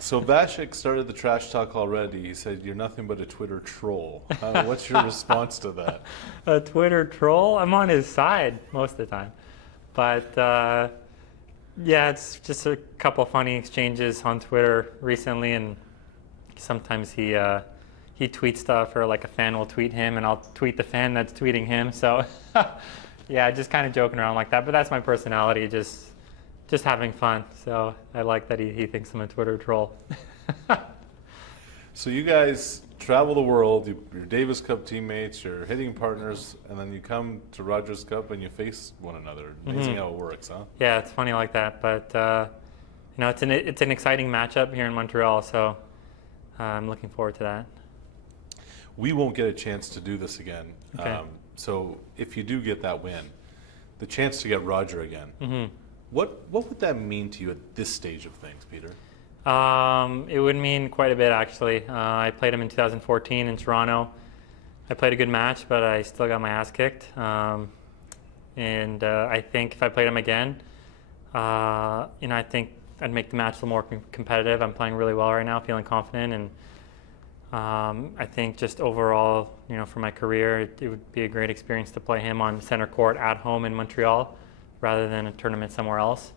So Vashik started the trash talk already. He said, "You're nothing but a Twitter troll." What's your response to that? A Twitter troll? I'm on his side most of the time. But yeah, it's just a couple funny exchanges on Twitter recently, and sometimes he tweets stuff, or like a fan will tweet him, and I'll tweet the fan that's tweeting him. So yeah, just kind of joking around like that. But that's my personality, just having fun. So I like that he thinks I'm a Twitter troll. So you guys travel the world, you're Davis Cup teammates, you're hitting partners, and then you come to Rogers Cup and you face one another. Amazing how it works, huh? Yeah, it's funny like that. But you know, it's an exciting matchup here in Montreal. So I'm looking forward to that. We won't get a chance to do this again. Okay. So if you do get that win, the chance to get Roger again, what would that mean to you at this stage of things, Peter? It would mean quite a bit, actually. I played him in 2014 in Toronto. I played a good match, but I still got my ass kicked. And I think if I played him again, you know, I think I'd make the match a little more competitive. I'm playing really well right now, feeling confident, and I think just overall, you know, for my career, it would be a great experience to play him on center court at home in Montreal, rather than a tournament somewhere else.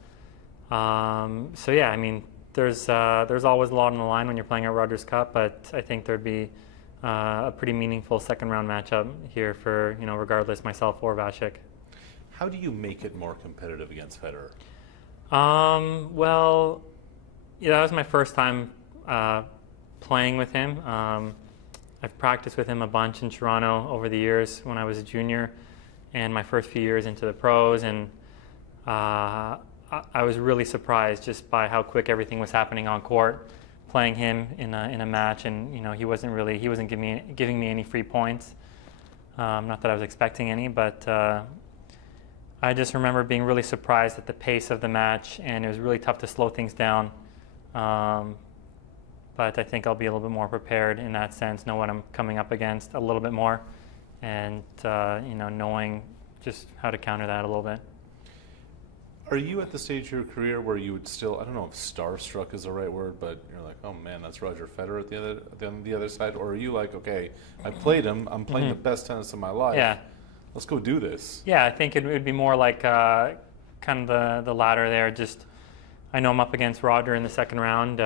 So yeah, I mean, there's always a lot on the line when you're playing at Rogers Cup, but I think there'd be a pretty meaningful second round matchup here for, you know, regardless, myself or Vashik. How do you make it more competitive against Federer? Well, yeah, that was my first time playing with him. I've practiced with him a bunch in Toronto over the years when I was a junior, and my first few years into the pros, and I was really surprised just by how quick everything was happening on court, playing him in a match, and you know, he wasn't giving me any free points. Not that I was expecting any, but I just remember being really surprised at the pace of the match, and it was really tough to slow things down. But I think I'll be a little bit more prepared in that sense, know what I'm coming up against a little bit more, and you know, knowing just how to counter that a little bit. Are you at the stage of your career where you would still, I don't know if starstruck is the right word, but you're like, oh man, that's Roger Federer at the other side? Or are you like, okay, I played him, I'm playing the best tennis of my life. Yeah. Let's go do this. Yeah, I think it would be more like kind of the latter there. Just, I know I'm up against Roger in the second round.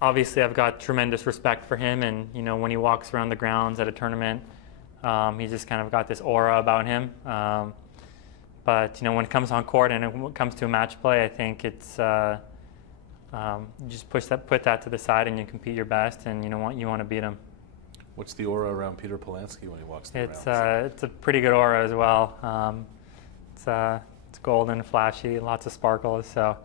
Obviously, I've got tremendous respect for him, and you know, when he walks around the grounds at a tournament, he just kind of got this aura about him. But you know, when it comes on court and it comes to a match play, I think it's you just put that to the side and you compete your best, and you want to beat him. What's the aura around Peter Polanksky when he walks the It's grounds? it's a pretty good aura as well. It's golden, flashy, lots of sparkles. So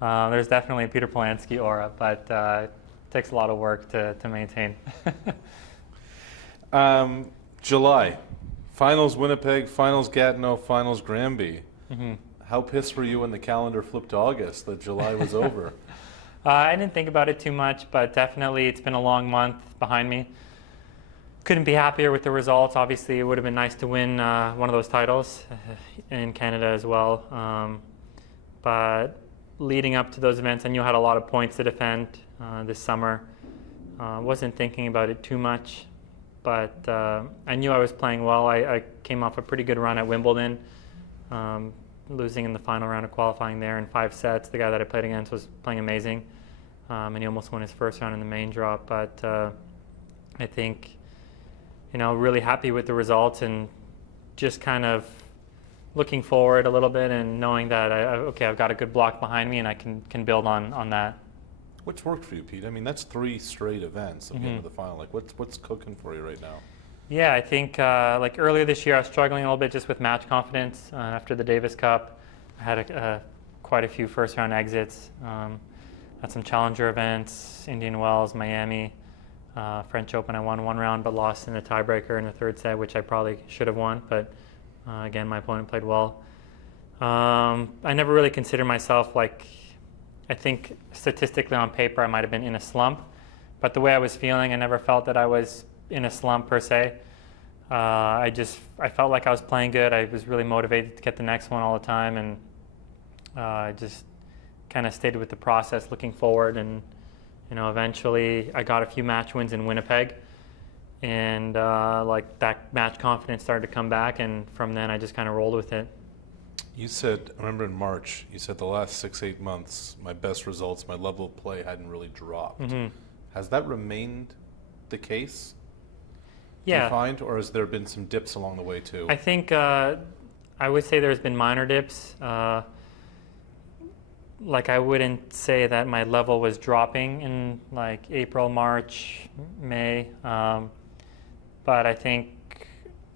there's definitely a Peter Polanksky aura, but it takes a lot of work to maintain. July. Finals Winnipeg, finals Gatineau, finals Granby. How pissed were you when the calendar flipped to August that July was over? I didn't think about it too much, but definitely it's been a long month behind me. Couldn't be happier with the results. Obviously, it would have been nice to win one of those titles in Canada as well. But leading up to those events, I knew I had a lot of points to defend this summer. Wasn't thinking about it too much. But I knew I was playing well. I came off a pretty good run at Wimbledon, losing in the final round of qualifying there in 5 sets. The guy that I played against was playing amazing, and he almost won his first round in the main draw. But I think, you know, really happy with the results, and just kind of looking forward a little bit and knowing that, I've got a good block behind me and I can build on that. What's worked for you, Pete? I mean, that's 3 straight events of getting to the final. Like, what's cooking for you right now? Yeah, I think like earlier this year I was struggling a little bit just with match confidence after the Davis Cup. I had quite a few first-round exits. Had some challenger events, Indian Wells, Miami, French Open. I won 1 round but lost in the tiebreaker in the 3rd set, which I probably should have won. But again, my opponent played well. I never really considered myself like, I think statistically on paper I might have been in a slump, but the way I was feeling, I never felt that I was in a slump per se. I felt like I was playing good. I was really motivated to get the next one all the time, and I just kind of stayed with the process, looking forward, and eventually I got a few match wins in Winnipeg, and like that match confidence started to come back, and from then I just kind of rolled with it. You said, I remember in March, you said the last 6-8 months, my best results, my level of play hadn't really dropped. Has that remained the case? Yeah. Do you find, or has there been some dips along the way too? I think I would say there's been minor dips. Like I wouldn't say that my level was dropping in like April, March, May, but I think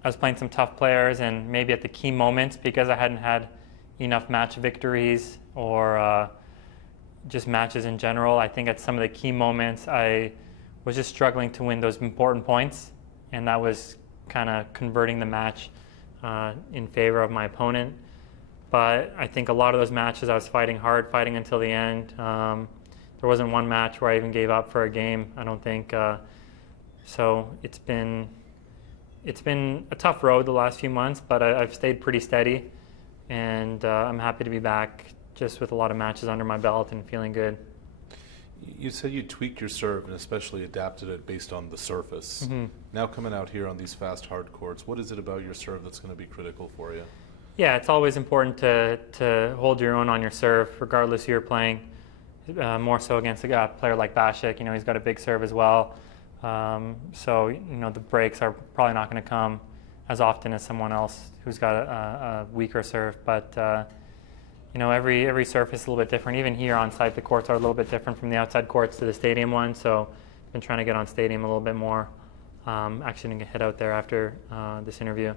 I was playing some tough players, and maybe at the key moments, because I hadn't had enough match victories or just matches in general, I think at some of the key moments I was just struggling to win those important points, and that was kind of converting the match in favor of my opponent. But I think a lot of those matches I was fighting hard, fighting until the end. There wasn't one match where I even gave up for a game, I don't think. So it's been a tough road the last few months, but I've stayed pretty steady, and I'm happy to be back just with a lot of matches under my belt and feeling good. You said you tweaked your serve and especially adapted it based on the surface. Now coming out here on these fast, hard courts, what is it about your serve that's going to be critical for you? Yeah, it's always important to hold your own on your serve, regardless who you're playing. More so against a player like Bashik. He's got a big serve as well. So the breaks are probably not going to come as often as someone else who's got a weaker serve. But every surface is a little bit different. Even here on site, the courts are a little bit different from the outside courts to the stadium one. So I've been trying to get on stadium a little bit more. Actually, going to head out there after this interview.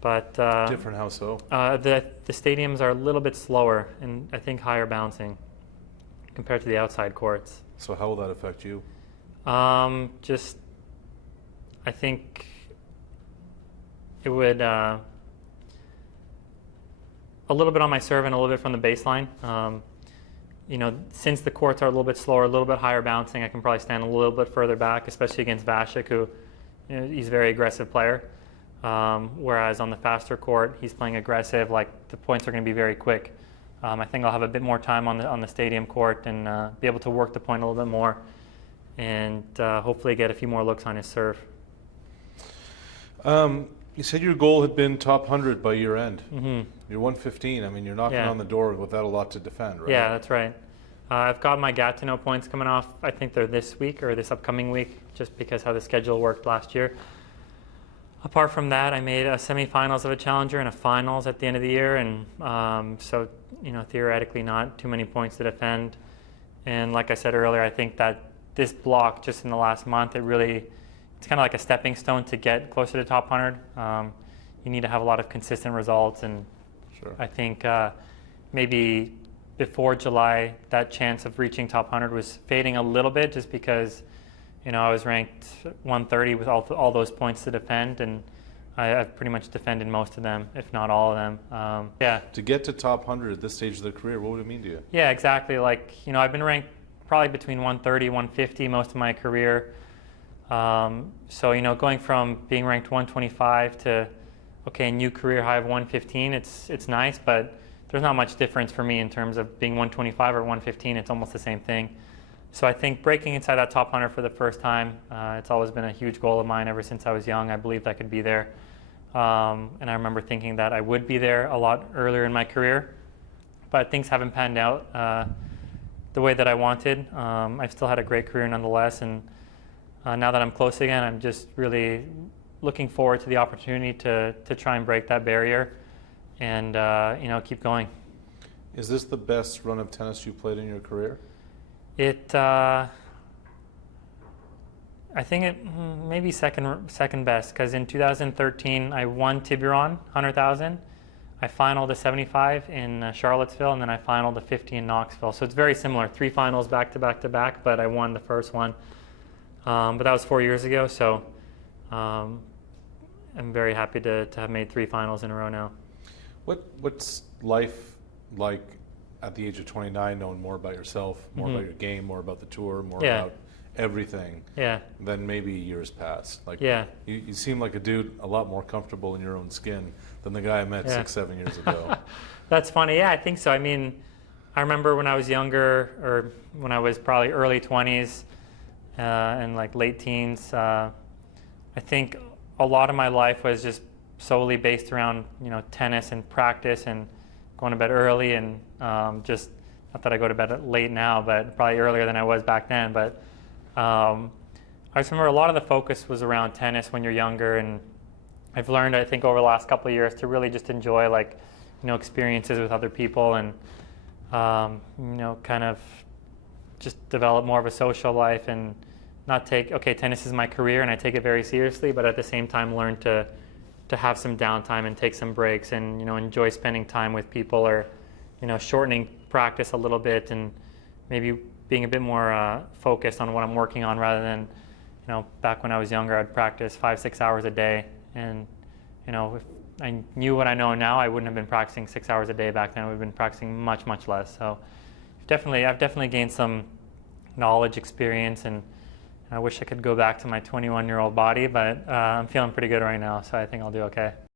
But different how so? The stadiums are a little bit slower and I think higher bouncing compared to the outside courts. So how will that affect you? I think it would a little bit on my serve and a little bit from the baseline. Since the courts are a little bit slower, a little bit higher bouncing, I can probably stand a little bit further back, especially against Vashik, who he's a very aggressive player. Whereas on the faster court, he's playing aggressive. Like the points are going to be very quick. I think I'll have a bit more time on the stadium court and be able to work the point a little bit more, and hopefully get a few more looks on his serve. You said your goal had been top 100 by year end. You're 115. I mean, you're knocking on the door without a lot to defend, right? Yeah, that's right. I've got my Gatineau points coming off. I think they're this week or this upcoming week, just because how the schedule worked last year. Apart from that, I made a semifinals of a challenger and a finals at the end of the year, and so theoretically not too many points to defend. And like I said earlier, I think that this block just in the last month, it's kind of like a stepping stone to get closer to top 100. You need to have a lot of consistent results, and sure. I think maybe before July, that chance of reaching top 100 was fading a little bit, just because I was ranked 130 with all those points to defend, and I've pretty much defended most of them, if not all of them. Yeah. To get to top 100 at this stage of the career, what would it mean to you? Yeah, exactly. Like, I've been ranked probably between 130, 150 most of my career. So, going from being ranked 125 to, a new career high of 115, it's nice, but there's not much difference for me in terms of being 125 or 115. It's almost the same thing. So I think breaking inside that top 100 for the first time, it's always been a huge goal of mine ever since I was young. I believed I could be there. And I remember thinking that I would be there a lot earlier in my career. But things haven't panned out the way that I wanted. I've still had a great career nonetheless. And now that I'm close again, I'm just really looking forward to the opportunity to try and break that barrier and keep going. Is this the best run of tennis you've played in your career? I think it maybe second best, because in 2013 I won Tiburon 100,000. I finaled the 75 in Charlottesville, and then I finaled the 50 in Knoxville. So it's very similar, 3 finals back to back to back, but I won the first one. But that was 4 years ago, so I'm very happy to have made 3 finals in a row now. What's life like at the age of 29, knowing more about yourself, more about your game, more about the tour, more about everything than maybe years past? Like, you seem like a dude a lot more comfortable in your own skin than the guy I met 6-7 years ago. That's funny. Yeah, I think so. I mean, I remember when I was younger, or when I was probably early 20s and like late teens, I think a lot of my life was just solely based around, tennis and practice and going to bed early, and just, not that I go to bed late now, but probably earlier than I was back then. But I just remember a lot of the focus was around tennis when you're younger, and I've learned, I think, over the last couple of years to really just enjoy experiences with other people, and kind of just develop more of a social life, and not take, okay, tennis is my career and I take it very seriously, but at the same time learn to have some downtime and take some breaks, and enjoy spending time with people, or shortening practice a little bit, and maybe being a bit more focused on what I'm working on, rather than back when I was younger, I'd practice 5-6 hours a day, and if I knew what I know now, I wouldn't have been practicing 6 hours a day back then. I would have been practicing much, much less. So I've definitely gained some knowledge, experience, and I wish I could go back to my 21-year-old body, but I'm feeling pretty good right now, so I think I'll do okay.